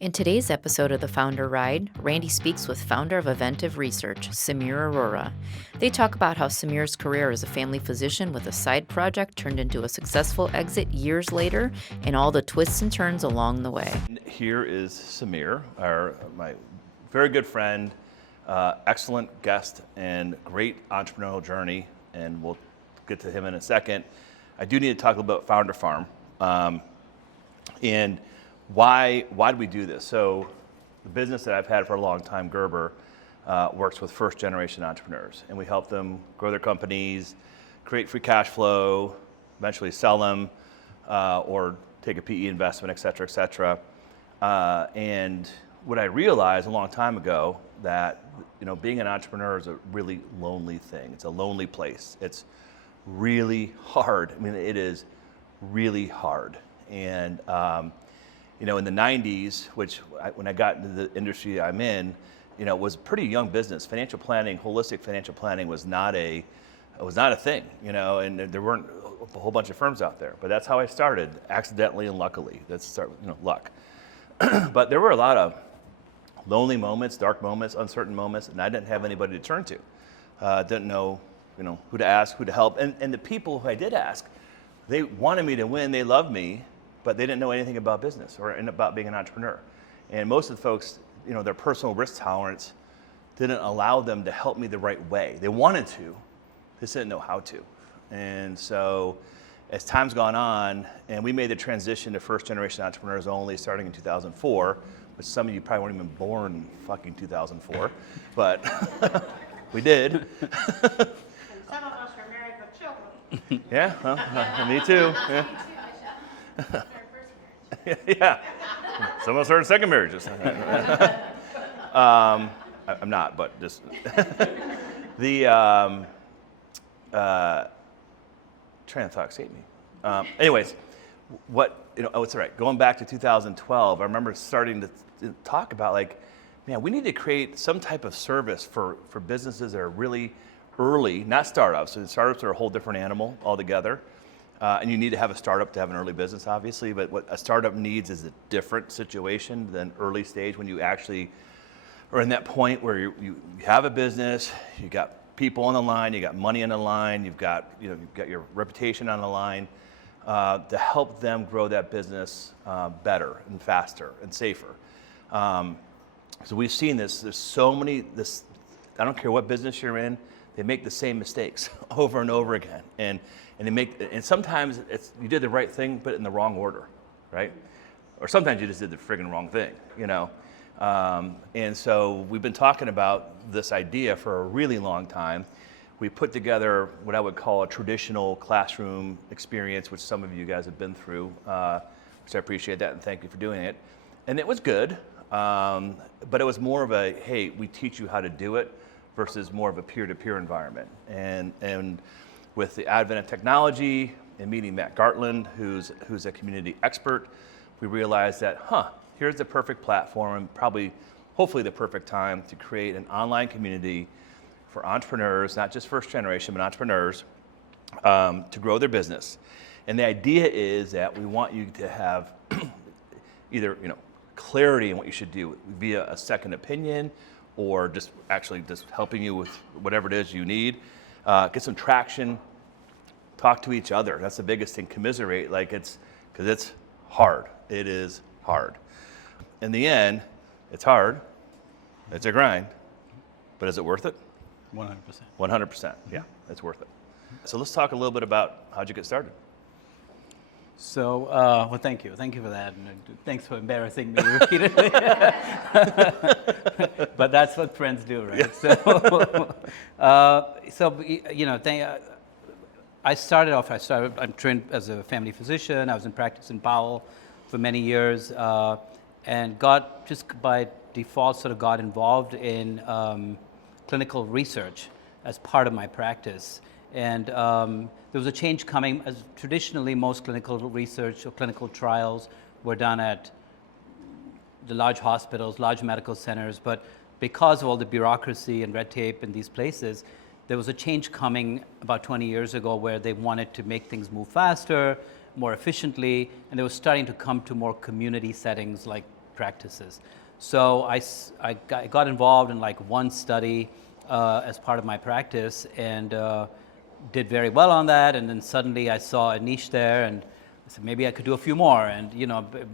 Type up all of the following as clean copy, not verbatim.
In today's episode of the Founder Ride, Randy speaks with founder of Aventiv Research, Samir Arora. They talk about how Samir's career as a family physician with a side project turned into a successful exit years later and all the twists and turns along the way. Here is Samir, my very good friend, excellent guest, and great entrepreneurial journey, and we'll get to him in a second. I do need to talk a little bit about Founder Farm, and why do we do this? So the business that I've had for a long time, Gerber, works with first generation entrepreneurs, and we help them grow their companies, create free cash flow, eventually sell them, or take a PE investment, et cetera, et cetera. And what I realized a long time ago that being an entrepreneur is a really lonely thing. It's a lonely place. It's really hard. I mean, it is really hard. And in the 90s, when I got into the industry I'm in, it was a pretty young business. Financial planning, holistic financial planning was not a thing, and there weren't a whole bunch of firms out there. But that's how I started, accidentally and luckily. Luck. But there were a lot of lonely moments, dark moments, uncertain moments, and I didn't have anybody to turn to. Didn't know, who to ask, who to help. And the people who I did ask, they wanted me to win, they loved me, but they didn't know anything about business or about being an entrepreneur. And most of the folks, their personal risk tolerance didn't allow them to help me the right way. They wanted to, they just didn't know how to. And so as time's gone on, and we made the transition to first generation entrepreneurs only starting in 2004, which some of you probably weren't even born in fucking 2004, but we did. And some of us are married with children. Yeah, well, me too. Yeah. Yeah, some of us are in second marriages. I'm not, but just the train of thought escaped me. Anyways, it's all right. Going back to 2012, I remember starting to talk about we need to create some type of service for businesses that are really early, not startups. So startups are a whole different animal altogether. And you need to have a startup to have an early business, obviously, but what a startup needs is a different situation than early stage when you actually are in that point where you have a business, you got people on the line, you got money on the line, you've got your reputation on the line, to help them grow that business better and faster and safer. So we've seen this. There's so many. I don't care what business you're in, they make the same mistakes over and over again, and sometimes you did the right thing, but in the wrong order, right? Or sometimes you just did the friggin' wrong thing, And so we've been talking about this idea for a really long time. We put together what I would call a traditional classroom experience, which some of you guys have been through, which I appreciate that and thank you for doing it. And it was good, but it was more of a, hey, we teach you how to do it versus more of a peer-to-peer environment. And with the advent of technology and meeting Matt Gartland, who's a community expert, we realized that, here's the perfect platform and hopefully the perfect time to create an online community for entrepreneurs, not just first generation, but entrepreneurs, to grow their business. And the idea is that we want you to have either clarity in what you should do via a second opinion, or just helping you with whatever it is you need. Get some traction, talk to each other. That's the biggest thing, commiserate, because it's hard. It is hard. In the end, it's hard, it's a grind, but is it worth it? 100%. 100%, yeah, it's worth it. So let's talk a little bit about how'd you get started? So, thank you. Thank you for that. And thanks for embarrassing me repeatedly. But that's what friends do, right? Yeah. I'm trained as a family physician. I was in practice in Powell for many years, and just by default sort of got involved in clinical research as part of my practice. And there was a change coming, as traditionally most clinical research or clinical trials were done at the large hospitals, large medical centers, but because of all the bureaucracy and red tape in these places, there was a change coming about 20 years ago where they wanted to make things move faster, more efficiently, and they were starting to come to more community settings like practices. So I got involved in like one study as part of my practice, and did very well on that. And then suddenly I saw a niche there, and I said maybe I could do a few more, and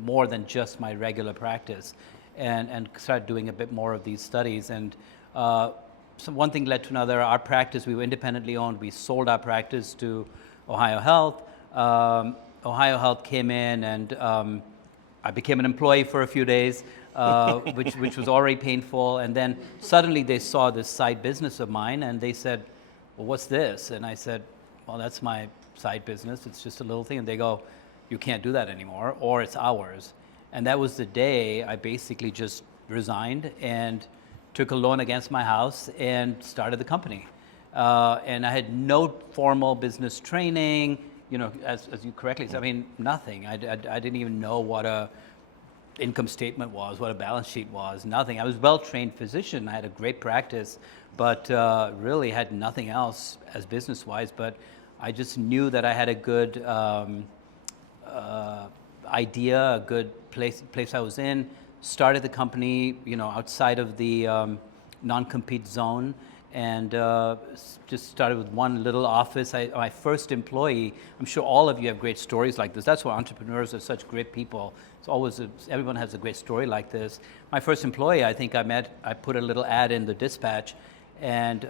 more than just my regular practice, and started doing a bit more of these studies. And so one thing led to another. Our practice, we were independently owned. We sold our practice to Ohio Health. Ohio Health came in, and I became an employee for a few days, which was already painful. And then suddenly they saw this side business of mine, and they said, well, what's this? And I said, well, that's my side business. It's just a little thing. And they go, you can't do that anymore, or it's ours. And that was the day I basically just resigned and took a loan against my house and started the company. And I had no formal business training, as you correctly said, I mean, nothing. I didn't even know what a income statement was, what a balance sheet was, nothing. I was a well-trained physician. I had a great practice, but really had nothing else as business-wise. But I just knew that I had a good idea, a good place I was in. Started the company, outside of the non-compete zone, and just started with one little office. My first employee, I'm sure all of you have great stories like this. That's why entrepreneurs are such great people. It's always, everyone has a great story like this. My first employee, I think I put a little ad in the dispatch, and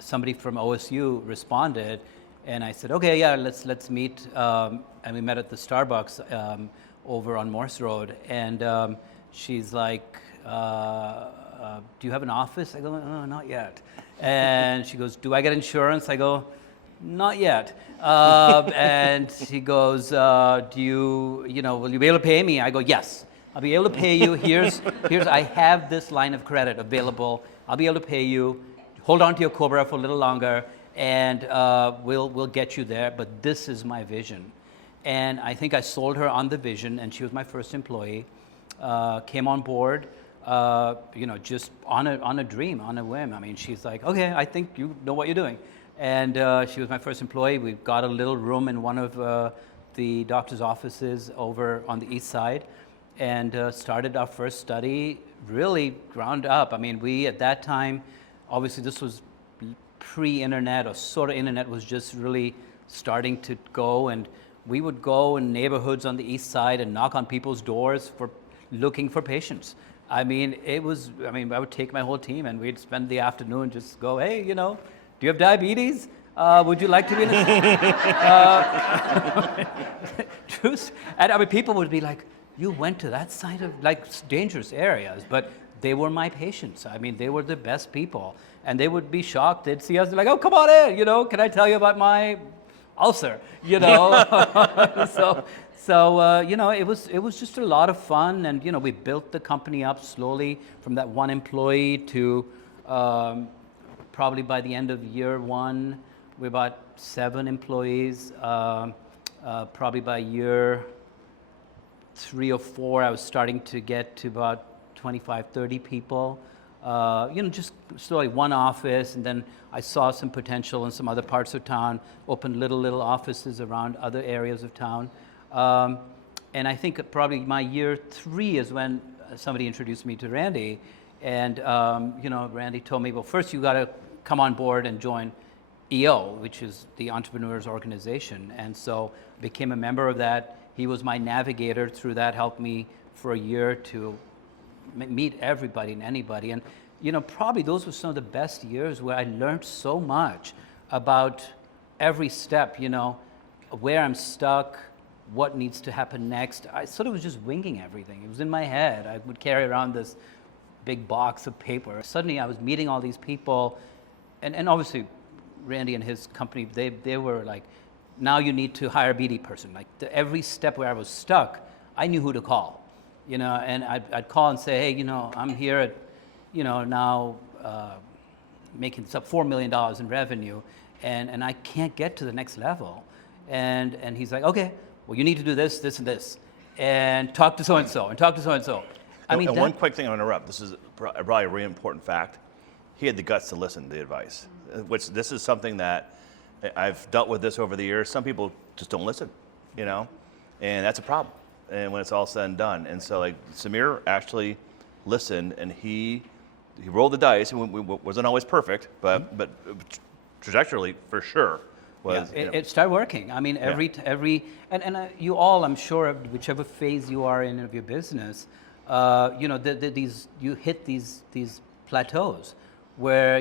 somebody from OSU responded, and I said, okay, yeah, let's meet. And we met at the Starbucks over on Morse Road, and she's like, do you have an office? I go, no, not yet. And she goes, do I get insurance? I go, not yet. And she goes, will you be able to pay me? I go, yes, I'll be able to pay you. Here's I have this line of credit available. I'll be able to pay you. Hold on to your Cobra for a little longer, and we'll get you there. But this is my vision. And I think I sold her on the vision, and she was my first employee. Came on board, just on a dream, on a whim. I mean, she's like, okay, I think you know what you're doing. And she was my first employee. We got a little room in one of the doctor's offices over on the east side, and started our first study really ground up. I mean, we at that time, obviously this was pre-internet, or sort of internet was just really starting to go, and we would go in neighborhoods on the east side and knock on people's doors looking for patients. I mean, I would take my whole team, and we'd spend the afternoon just go, hey, do you have diabetes? Would you like to be in a... Truth. And people would be like, you went to that side of dangerous areas, but they were my patients. I mean, they were the best people, and they would be shocked. They'd see us, like, oh, come on in, can I tell you about my ulcer, So it was just a lot of fun, and we built the company up slowly from that one employee to probably by the end of year one, we're about 7 employees. Probably by year 3 or 4, I was starting to get to about 25, 30 people. Just slowly one office, and then I saw some potential in some other parts of town, opened little offices around other areas of town. And I think probably my year 3 is when somebody introduced me to Randy, and Randy told me, well, first you got to come on board and join EO, which is the Entrepreneurs Organization. And so I became a member of that. He was my navigator through that, helped me for a year to meet everybody and anybody. And probably those were some of the best years where I learned so much about every step, where I'm stuck, what needs to happen next. I sort of was just winging everything. It was in my head. I would carry around this big box of paper. Suddenly I was meeting all these people, and obviously Randy and his company, they were like, now you need to hire a BD person. Like every step where I was stuck, I knew who to call. And I'd call and say, hey, I'm here at, now making this up $4 million in revenue, and I can't get to the next level. And he's like, okay, well, you need to do this, this, and this, and talk to so-and-so, and talk to so-and-so. And one quick thing I'll interrupt. This is probably a really important fact. He had the guts to listen to the advice, which this is something that I've dealt with this over the years. Some people just don't listen, and that's a problem. and when it's all said and done. And so like Samir actually listened, and he rolled the dice. And wasn't always perfect, but trajectory for sure was. Yeah, it started working. I mean, you all, I'm sure, whichever phase you are in of your business, you hit these plateaus where,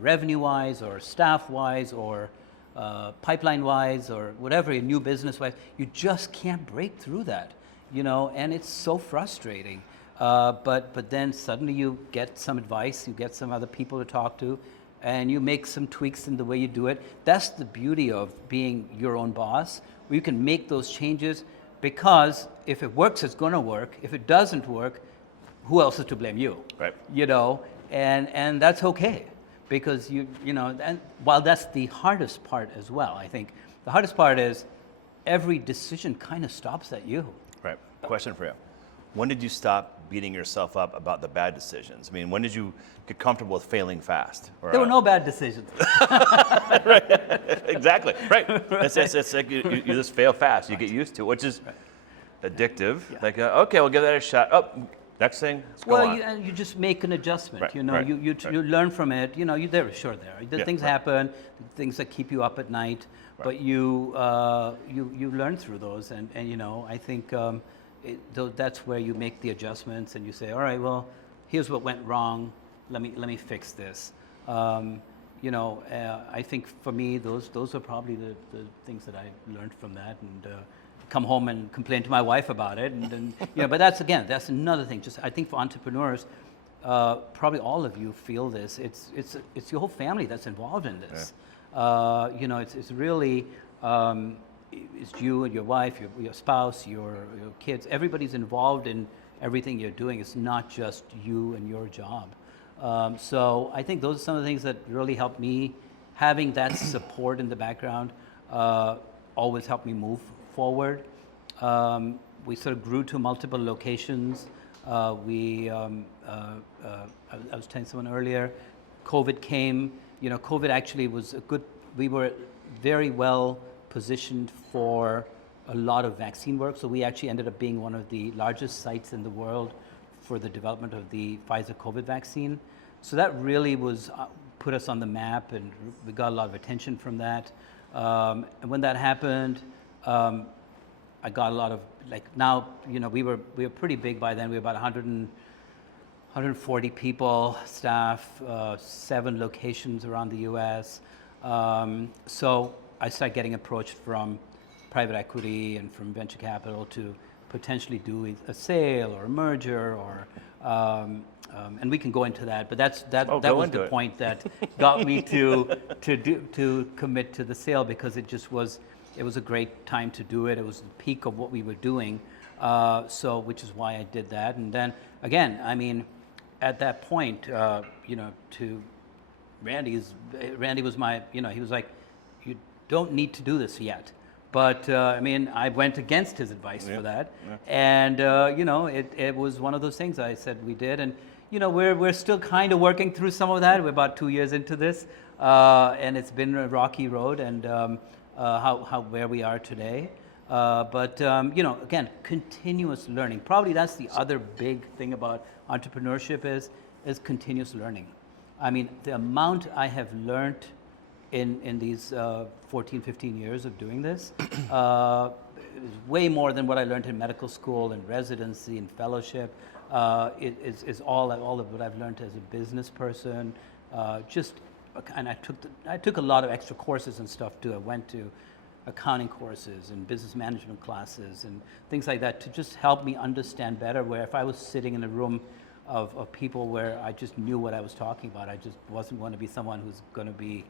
revenue-wise or staff-wise or pipeline-wise or whatever, new business-wise, you just can't break through that, and it's so frustrating. But then suddenly you get some advice, you get some other people to talk to, and you make some tweaks in the way you do it. That's the beauty of being your own boss, where you can make those changes, because if it works, it's going to work. If it doesn't work, who else is to blame? You. Right. And that's okay, because and while that's the hardest part as well, I think the hardest part is every decision kind of stops at you. Right. Question for you. When did you stop beating yourself up about the bad decisions? I mean, when did you get comfortable with failing fast? There were no bad decisions. Right. Exactly. Right. It's like you just fail fast. You get used to it, which is addictive. Yeah. Like, okay, we'll give that a shot. Oh, next thing. You just make an adjustment. Right. You learn from it. There are things happen, things that keep you up at night, but you learn through those, and I think. That's where you make the adjustments, and you say, all right, well, here's what went wrong. Let me fix this. I think for me, those are probably the things that I learned from that, and come home and complain to my wife about it. And but that's another thing. Just I think for entrepreneurs, probably all of you feel this. It's your whole family that's involved in this. Yeah. It's really. It's you and your wife, your spouse, your kids. Everybody's involved in everything you're doing. It's not just you and your job. So I think those are some of the things that really helped me. Having that support in the background always helped me move forward. We sort of grew to multiple locations. I was telling someone earlier, COVID came. COVID actually was we were very well positioned for a lot of vaccine work. So we actually ended up being one of the largest sites in the world for the development of the Pfizer COVID vaccine. So that really was put us on the map, and we got a lot of attention from that. And when that happened, I got a lot of, now, we were pretty big by then. We were about 140 people, staff, 7 locations around the US. So I started getting approached from private equity and from venture capital to potentially do a sale or a merger, or and we can go into that. But that was the point that got me to commit to the sale, because it was a great time to do it. It was the peak of what we were doing, which is why I did that. And then again, I mean, at that point, to Randy was my, he was like, you don't need to do this yet. But I went against his advice for that. Yeah. And it was one of those things I said we did. And we're still kind of working through some of that. We're about 2 years into this, and it's been a rocky road, and where we are today. But again, continuous learning. Probably that's the other big thing about entrepreneurship is continuous learning. I mean, the amount I have learned in these 14, 15 years of doing this is way more than what I learned in medical school and residency and fellowship. It is all of what I've learned as a business person. And I took a lot of extra courses and stuff too. I went to accounting courses and business management classes and things like that to just help me understand better, where if I was sitting in a room of people where I just knew what I was talking about, I just wasn't going to be someone who's going to be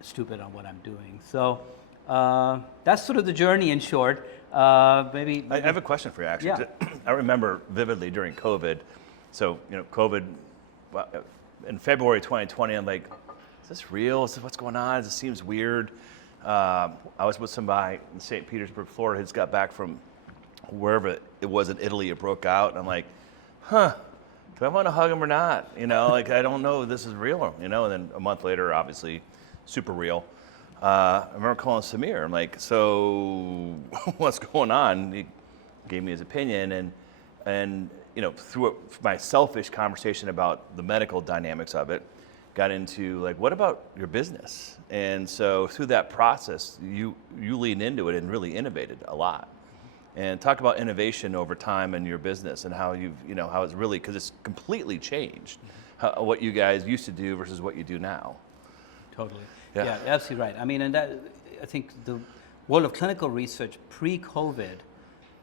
stupid on what I'm doing. So that's sort of the journey in short. Maybe I have a question for you, actually. Yeah. I remember vividly during COVID. So, COVID, in February 2020, I'm like, is this real? Is this what's going on? This seems weird. I was with somebody in St. Petersburg, Florida, who's got back from wherever it was in Italy. It broke out, and I'm like, do I want to hug him or not? I don't know if this is real, and then a month later, obviously, super real. I remember calling Samir. I'm like, so what's going on? gave me his opinion, and through my selfish conversation about the medical dynamics of it, got into like, what about your business? And so through that process, you leaned into it and really innovated a lot. And talk about innovation over time in your business and how how it's really, because it's completely changed what you guys used to do versus what you do now. Totally. Yeah. Yeah, absolutely right. I mean, and that, I think the world of clinical research pre-COVID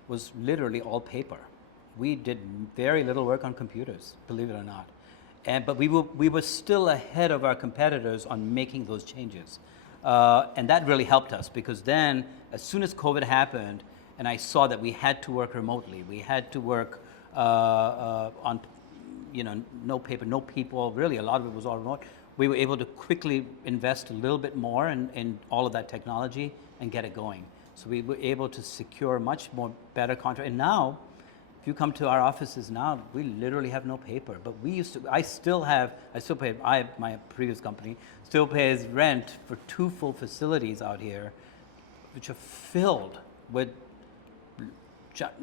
was literally all paper. We did very little work on computers, believe it or not. But we were still ahead of our competitors on making those changes. And that really helped us, because then as soon as COVID happened, and I saw that we had to work remotely, we had to work on no paper, no people, really a lot of it was all remote. We were able to quickly invest a little bit more in all of that technology and get it going. So we were able to secure much more better contract. And now, if you come to our offices now, we literally have no paper. But I still pay, my previous company still pays rent for 2 full facilities out here, which are filled with,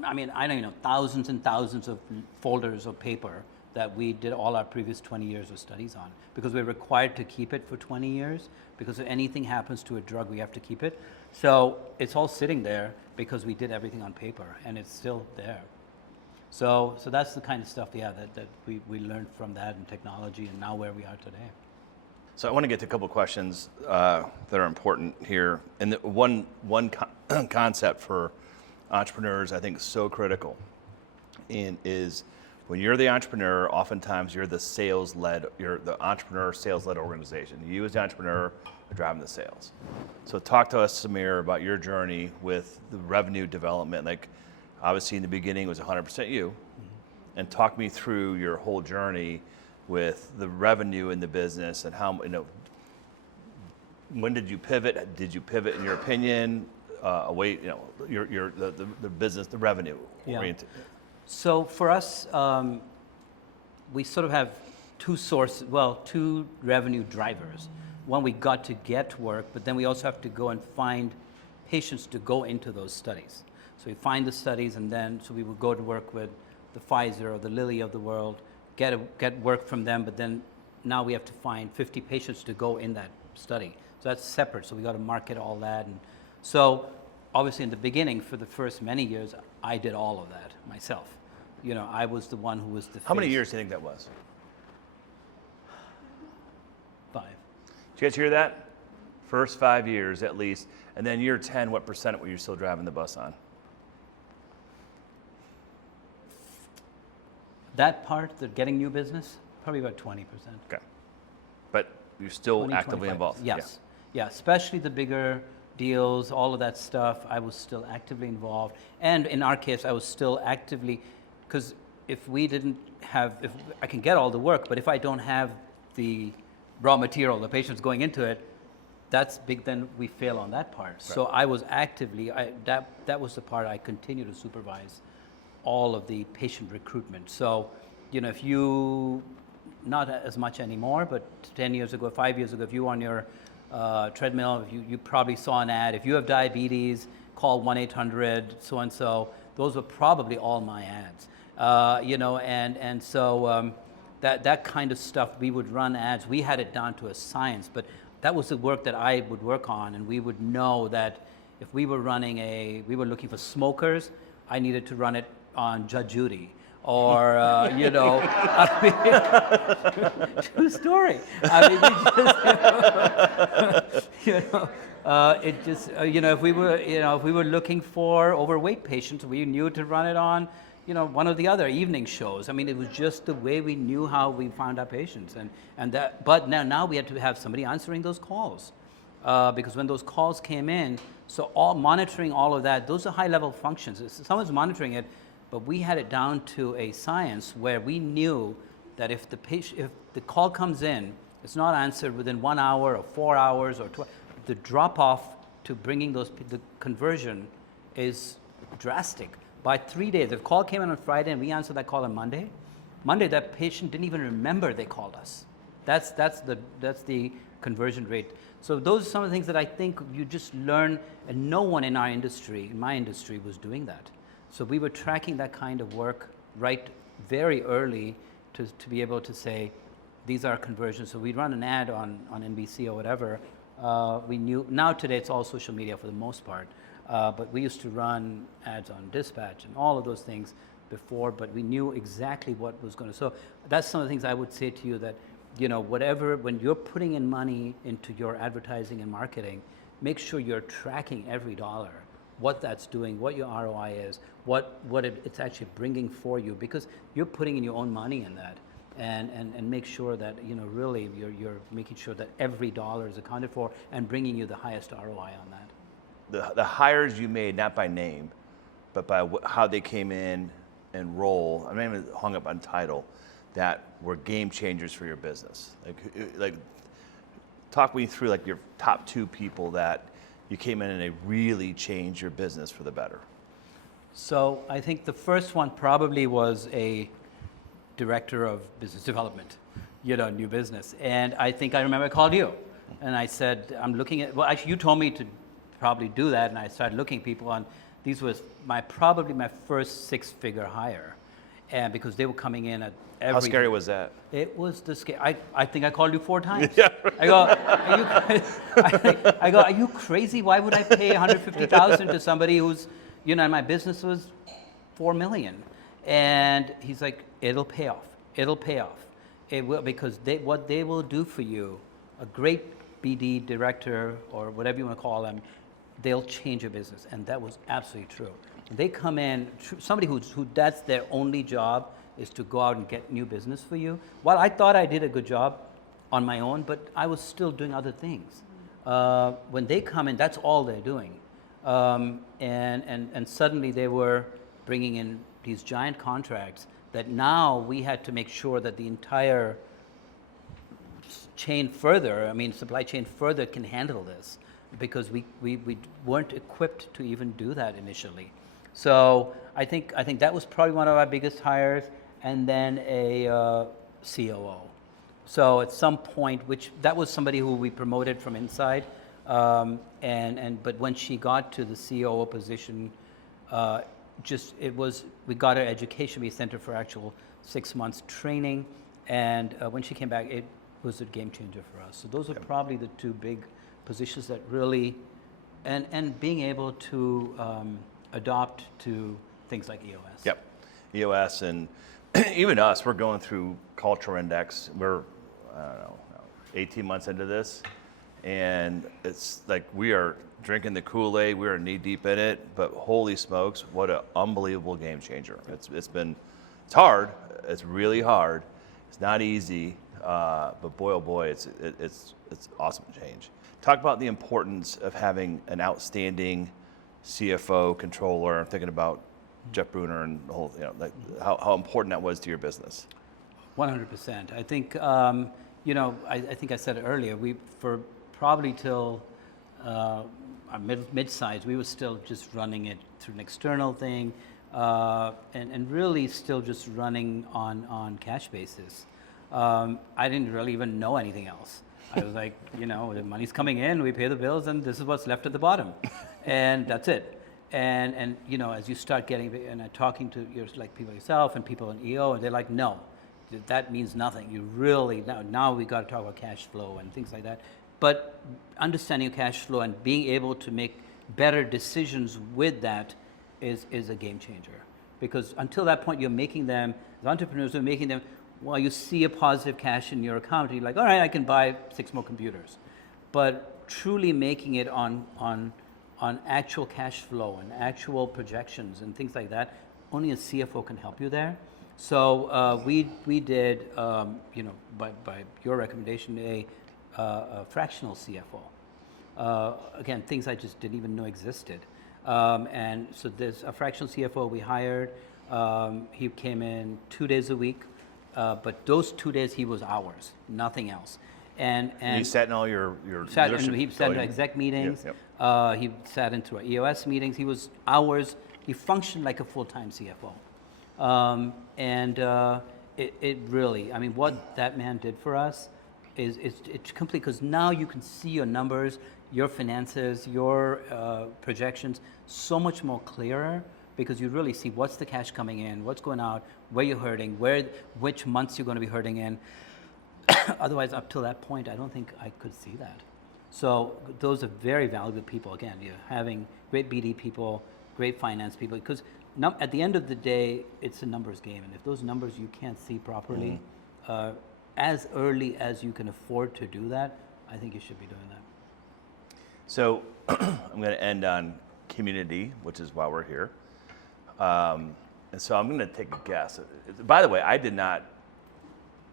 I mean, I don't know, thousands and thousands of folders of paper that we did all our previous 20 years of studies on, because we're required to keep it for 20 years, because if anything happens to a drug, we have to keep it. So it's all sitting there because we did everything on paper, and it's still there. So that's the kind of stuff, that we learned from that and technology, and now where we are today. So I want to get to a couple of questions that are important here. And one concept for entrepreneurs I think is so critical is when you're the entrepreneur, oftentimes you're the entrepreneur sales-led organization. You as the entrepreneur are driving the sales. So talk to us, Samir, about your journey with the revenue development. Like, obviously in the beginning it was 100% you, and talk me through your whole journey with the revenue in the business and how, when did you pivot? Did you pivot, in your opinion, away, the business, the revenue oriented? So for us, we sort of have two revenue drivers. One, we got to get work, but then we also have to go and find patients to go into those studies. So we find the studies, and then so we would go to work with the Pfizer or the Lilly of the world, get work from them, but then now we have to find 50 patients to go in that study. So that's separate. So we got to market all that, and so obviously in the beginning, for the first many years, I did all of that myself. I was the one who was the How many years do you think that was? 5. Did you guys hear that? First 5 years at least. And then year 10, what percent were you still driving the bus on? That part, the getting new business, probably about 20%. Okay. But you're still 20, actively 25%. involved? Yes. Yeah, especially the bigger deals, all of that stuff, I was still actively involved. And in our case, I was still actively, because if I can get all the work, but if I don't have the raw material, the patients going into it, that's big, then we fail on that part. Right. So I was actively, that was the part I continue to supervise, all of the patient recruitment. So, if you, not as much anymore, but 10 years ago, 5 years ago, if you were on your treadmill, you probably saw an ad. If you have diabetes, call 1-800 so-and-so. Those were probably all my ads. So that kind of stuff, we would run ads. We had it down to a science, but that was the work that I would work on, and we would know that if we were looking for smokers, I needed to run it on Judge Judy. Or, true story. I mean, if we were looking for overweight patients, we knew to run it on, one of the other evening shows. I mean, it was just the way we knew how we found our patients, but now we had to have somebody answering those calls, because when those calls came in, so monitoring all of that, those are high-level functions. Someone's monitoring it. But we had it down to a science where we knew that if the call comes in, it's not answered within 1 hour or 4 hours or 12, the drop-off to bringing the conversion is drastic. By 3 days, if the call came in on Friday and we answered that call on Monday, that patient didn't even remember they called us. That's the conversion rate. So those are some of the things that I think you just learn, and no one in my industry was doing that. So we were tracking that kind of work right very early to be able to say, these are conversions. So we'd run an ad on NBC or whatever. We knew, now today it's all social media for the most part, but we used to run ads on Dispatch and all of those things before, but we knew exactly what was going to. So that's some of the things I would say to you that, whatever, when you're putting in money into your advertising and marketing, make sure you're tracking every dollar, what that's doing, what your ROI is, what it's actually bringing for you, because you're putting in your own money in that. And make sure that, really you're making sure that every dollar is accounted for and bringing you the highest ROI on that. The hires you made, not by name, but by how they came in and role, I'm not even hung up on title, that were game changers for your business. Like talk me through like your top 2 people that you came in and they really changed your business for the better. So I think the first one probably was a director of business development, new business. And I think I remember I called you and I said, I'm looking at, well, actually you told me to probably do that. And I started looking at people, and these was probably my first 6-figure hire. And because they were coming in at every. How scary was that? It was the scary. I think I called you 4 times. Yeah. I go, are you crazy? Why would I pay $150,000 to somebody who's, and my business was $4 million? And he's like, it'll pay off. It'll pay off. It will, because what they will do for you, a great BD director or whatever you want to call them, they'll change your business. And that was absolutely true. They come in, somebody who that's their only job is to go out and get new business for you. Well, I thought I did a good job on my own, but I was still doing other things. When they come in, that's all they're doing. And suddenly they were bringing in these giant contracts that now we had to make sure that the entire chain further, supply chain further can handle this, because we weren't equipped to even do that initially. So I think that was probably one of our biggest hires, and then a COO. So at some point, that was somebody who we promoted from inside, but when she got to the COO position, we got her education. We sent her for actual 6 months training, and when she came back, it was a game changer for us. So those are probably the 2 big positions that really, and being able to adopt to things like EOS. Yep, EOS, and even us, we're going through Culture Index. We're, I don't know, 18 months into this, and it's like we are drinking the Kool-Aid, we are knee deep in it, but holy smokes, what an unbelievable game changer. It's hard, it's really hard, it's not easy, but boy, oh boy, it's awesome change. Talk about the importance of having an outstanding CFO, controller. I'm thinking about Jeff Bruner and the whole, how important that was to your business. 100%. I think, I think I said it earlier, for probably till mid-size, we were still just running it through an external thing, and really still just running on cash basis. I didn't really even know anything else. I was like, the money's coming in, we pay the bills, and this is what's left at the bottom, and that's it. And as you start getting and talking to like people like yourself and people in EO, and they're like, no, that means nothing. You really now we got to talk about cash flow and things like that. But understanding cash flow and being able to make better decisions with that is a game changer. Because until that point, you're making them, as entrepreneurs, are making them, well, you see a positive cash in your account, you're like, all right, I can buy 6 more computers. But truly making it on actual cash flow and actual projections and things like that, only a CFO can help you there. So we did, by your recommendation, a fractional CFO. Again, things I just didn't even know existed. And so there's a fractional CFO we hired. He came in 2 days a week, but those 2 days he was ours, nothing else. And he sat in all your he sat in exec meetings. Yep. He sat into our EOS meetings. He was ours. He functioned like a full-time CFO. It really, what that man did for us is it's complete, because now you can see your numbers, your finances, your projections so much more clearer, because you really see what's the cash coming in, what's going out, where you're hurting, which months you're going to be hurting in. Otherwise, up till that point, I don't think I could see that. So those are very valuable people. Again, you're having great BD people, great finance people, because at the end of the day, it's a numbers game. And if those numbers you can't see properly, as early as you can afford to do that, I think you should be doing that. So I'm going to end on community, which is why we're here. And so I'm going to take a guess. By the way, I did not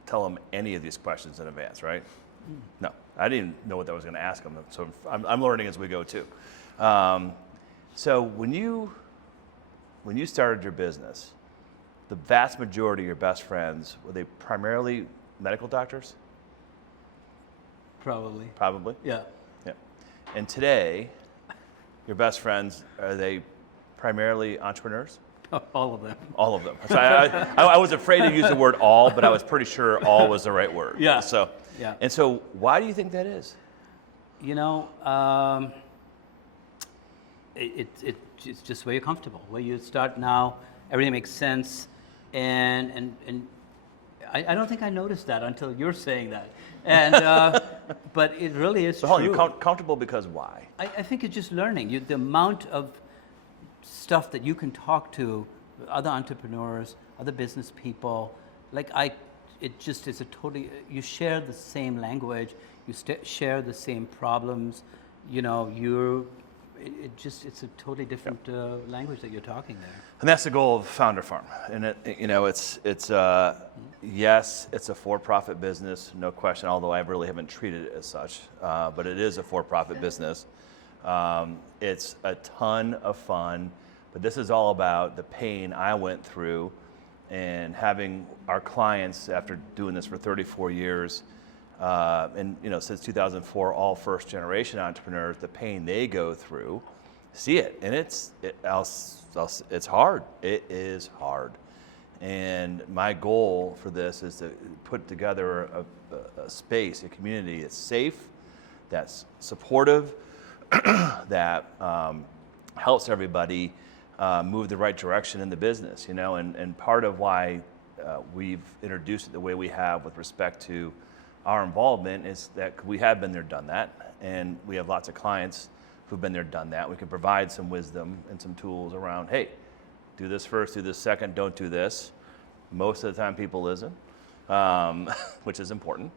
tell them any of these questions in advance, right? No, I didn't know what I was going to ask them. So I'm learning as we go too. So when you started your business, the vast majority of your best friends, were they primarily medical doctors? Probably. Probably? Yeah. Yeah. And today, your best friends, are they primarily entrepreneurs? All of them. All of them. So I was afraid to use the word all, but I was pretty sure all was the right word. Yeah. So, yeah. And so why do you think that is? You know, it's just where you're comfortable. Where you start now, everything makes sense. And I don't think I noticed that until you're saying that. And but it really is So true. you're comfortable because why? I think it's just learning. The amount of stuff that you can talk to other entrepreneurs, other business people, it just is a totally, you share the same language, you share the same problems, you know, it's a totally different language that you're talking there. And that's the goal of Founder Farm. And yes, it's a for-profit business, no question, although I really haven't treated it as such, but it is a for-profit business. It's a ton of fun, but this is all about the pain I went through and having our clients, after doing this for 34 years, and since 2004, all first-generation entrepreneurs, the pain they go through, see it, and it's hard. It is hard, and my goal for this is to put together a space, a community that's safe, that's supportive, that helps everybody move the right direction in the business, and part of why we've introduced it the way we have with respect to our involvement is that we have been there, done that, and we have lots of clients who've been there, done that. We can provide some wisdom and some tools around, hey, do this first, do this second, don't do this. Most of the time people listen, which is important,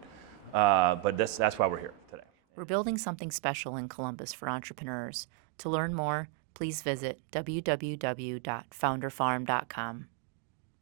but that's why we're here today. We're building something special in Columbus for entrepreneurs. To learn more, please visit www.founderfarm.com.